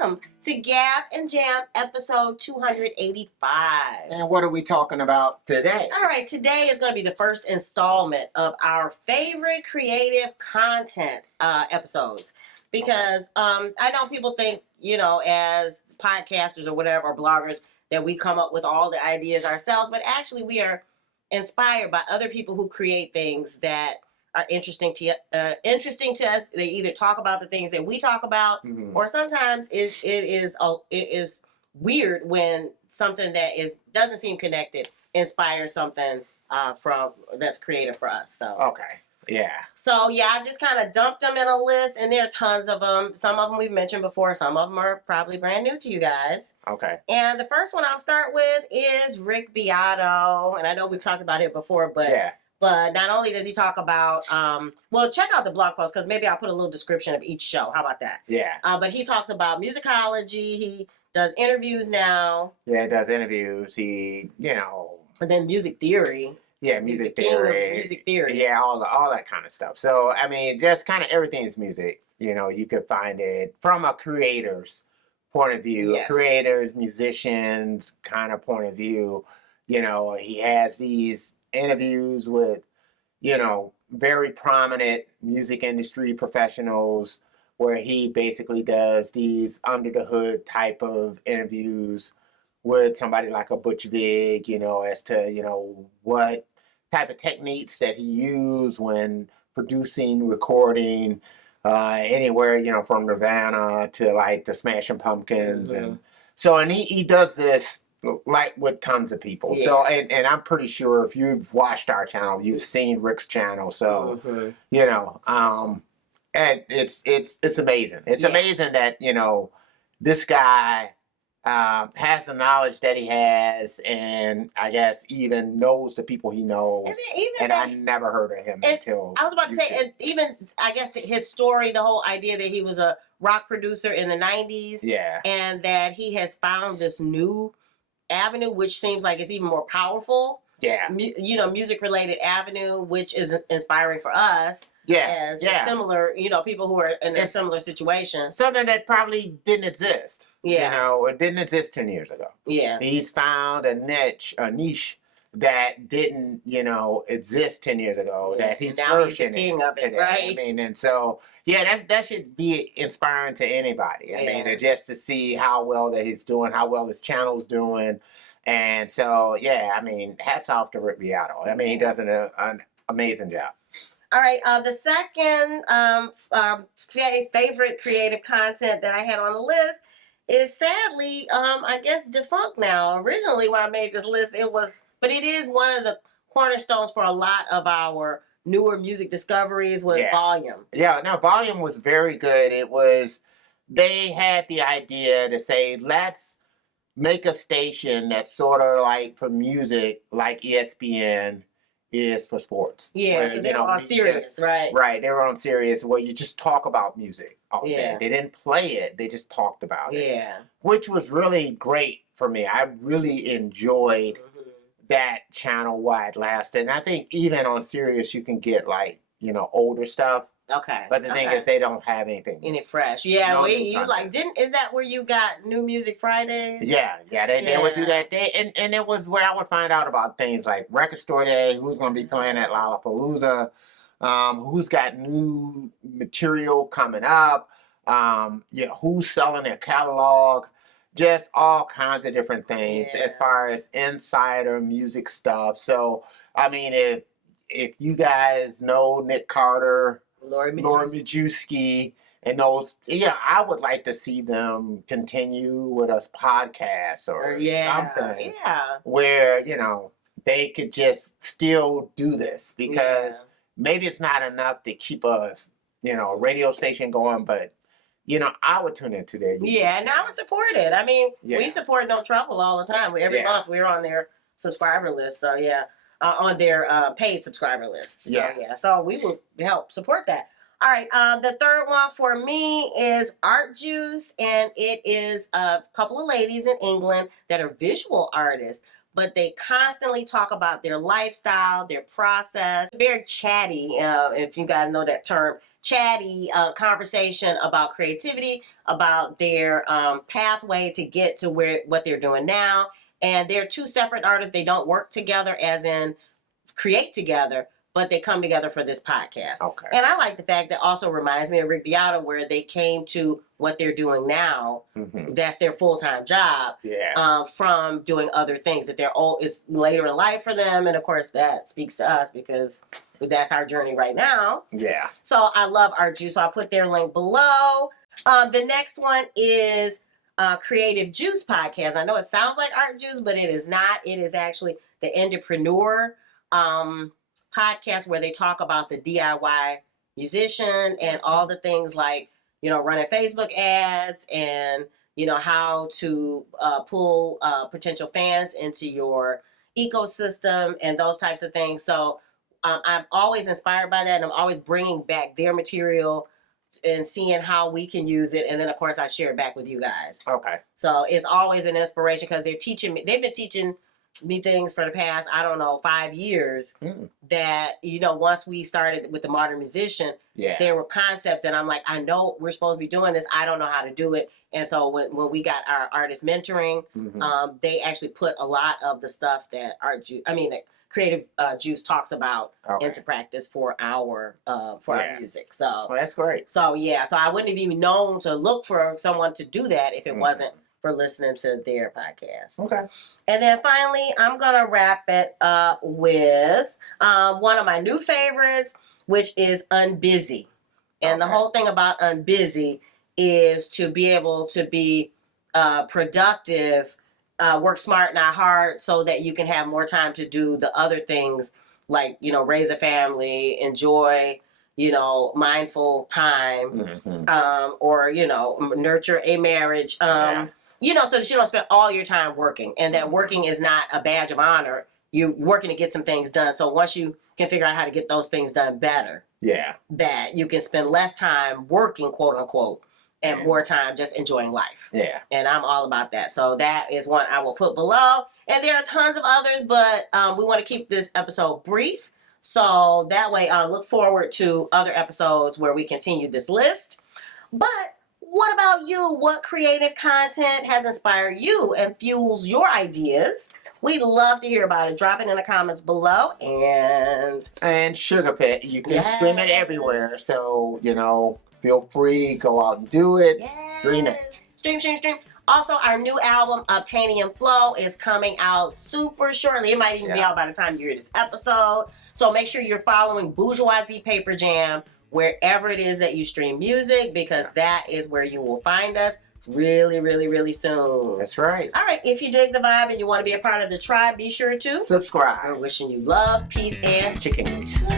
welcome to Gab and Jam episode 285. And what are we talking about today? All right, today is going to be the first installment of our favorite creative content episodes. Because I know people think, as podcasters or whatever, or bloggers, that we come up with all the ideas ourselves. But actually, we are inspired by other people who create things that are interesting to us. They either talk about the things that we talk about, or sometimes it is weird when something that doesn't seem connected inspires something from that's creative for us. So I just kind of dumped them in a list, and there are tons of them. Some of them we've mentioned before. Some of them are probably brand new to you guys. Okay. And the first one I'll start with is Rick Biato, and I know we've talked about it before, but. Yeah. But not only does he talk about, check out the blog post, because maybe I'll put a little description of each show. How about that? Yeah. But he talks about musicology. He does interviews now. Yeah, he does interviews. He, And then music theory. Yeah, music theory. Music theory. Yeah, all that kind of stuff. So, I mean, just kind of everything is music. You could find it from a creator's point of view, yes. Creators, musicians kind of point of view. He has these interviews with, very prominent music industry professionals where he basically does these under the hood type of interviews with somebody like a Butch Vig, as to, what type of techniques that he used when producing, recording, anywhere, from Nirvana to like the Smashing Pumpkins. Mm-hmm. And so, and he does this like with tons of people. Yeah. So, and I'm pretty sure if you've watched our channel, you've seen Rick's channel. So, and it's amazing. It's amazing that, this guy has the knowledge that he has, and I guess even knows the people he knows. And I never heard of him until I was about to say, and even I guess his story, the whole idea that he was a rock producer in the 90s, and that he has found this new avenue, which seems like it's even more powerful. Yeah. Music related avenue, which is inspiring for us. Yeah. As similar, people who are in a similar situation. Something that probably didn't exist. Yeah. It didn't exist 10 years ago. Yeah. He's found a niche that didn't, exist 10 years ago. That he's flourishing in. King of it, right? I mean, and so that should be inspiring to anybody. I mean, just to see how well that he's doing, how well his channel's doing. And so, I mean, hats off to Rick Biato. I mean, he does an amazing job. All right, the second favorite creative content that I had on the list is sadly, I guess, defunct now. Originally, when I made this list, but it is one of the cornerstones for a lot of our newer music discoveries was Volume. Yeah, no, Volume was very good. They had the idea to say, let's make a station that's sort of like for music, like ESPN is for sports. Yeah, where, so they're on Sirius, right? Right, they were on Sirius where you just talk about music all day. They didn't play it, they just talked about it. Yeah. Which was really great for me. I really enjoyed that channel while it lasted. And I think even on Sirius you can get like, older stuff. Okay. But the thing is, they don't have anything. Any fresh. Yeah, is that where you got New Music Fridays? Yeah, they would do that day. And it was where I would find out about things like Record Store Day, who's going to be playing at Lollapalooza, who's got new material coming up, who's selling their catalog, just all kinds of different things as far as insider music stuff. So, I mean, if you guys know Nick Carter, Lori Majewski, and those, I would like to see them continue with us podcasts or something. Yeah. Where, they could just still do this because maybe it's not enough to keep us, a radio station going, but I would tune into their YouTube and I would support it. I mean, we support No Trouble all the time. Every month we're on their subscriber list. So on their paid subscriber list. So, so we will help support that. All right, the third one for me is Art Juice, and it is a couple of ladies in England that are visual artists, but they constantly talk about their lifestyle, their process. Very chatty, if you guys know that term, chatty conversation about creativity, about their pathway to get to what they're doing now. And they're two separate artists. They don't work together as in create together, but they come together for this podcast. Okay. And I like the fact that also reminds me of Rick Biato, where they came to what they're doing now. Mm-hmm. That's their full-time job. Yeah. From doing other things that they're all is later in life for them. And of course that speaks to us because that's our journey right now. Yeah. So I love Art Juice. So I'll put their link below. The next one is Creative Juice Podcast. I know it sounds like Art Juice, but it is not. It is actually the Entrepreneur podcast where they talk about the DIY musician and all the things like, running Facebook ads and, how to pull potential fans into your ecosystem and those types of things. So I'm always inspired by that, and I'm always bringing back their material and seeing how we can use it. And then, of course, I share it back with you guys. Okay. So it's always an inspiration because they've been teaching me things for the past, 5 years that, once we started with the Modern Musician, there were concepts that I'm like, I know we're supposed to be doing this. I don't know how to do it. And so when we got our artist mentoring, they actually put a lot of the stuff that that Creative Juice talks about into practice for our music. So that's great. So so I wouldn't have even known to look for someone to do that if it wasn't for listening to their podcast. Okay. And then finally, I'm gonna wrap it up with one of my new favorites, which is UnBusy. And the whole thing about UnBusy is to be able to be productive. Work smart, not hard, so that you can have more time to do the other things like, raise a family, enjoy, mindful time, or, nurture a marriage, so that you don't spend all your time working, and that working is not a badge of honor. You're working to get some things done. So once you can figure out how to get those things done better, that you can spend less time working, quote unquote, and more time just enjoying life. Yeah. And I'm all about that. So that is one I will put below. And there are tons of others, but we want to keep this episode brief. So that way I look forward to other episodes where we continue this list. But what about you? What creative content has inspired you and fuels your ideas? We'd love to hear about it. Drop it in the comments below. And Sugar Pit, you can stream it everywhere. So, feel free, go out and do it. Stream it. Stream. Also, our new album, Obtainium Flow, is coming out super shortly. It might even be out by the time you hear this episode. So make sure you're following Bourgeoisie Paper Jam wherever it is that you stream music, because that is where you will find us really, really, really soon. That's right. All right. If you dig the vibe and you want to be a part of the tribe, be sure to subscribe. We're wishing you love, peace, and chicken grease.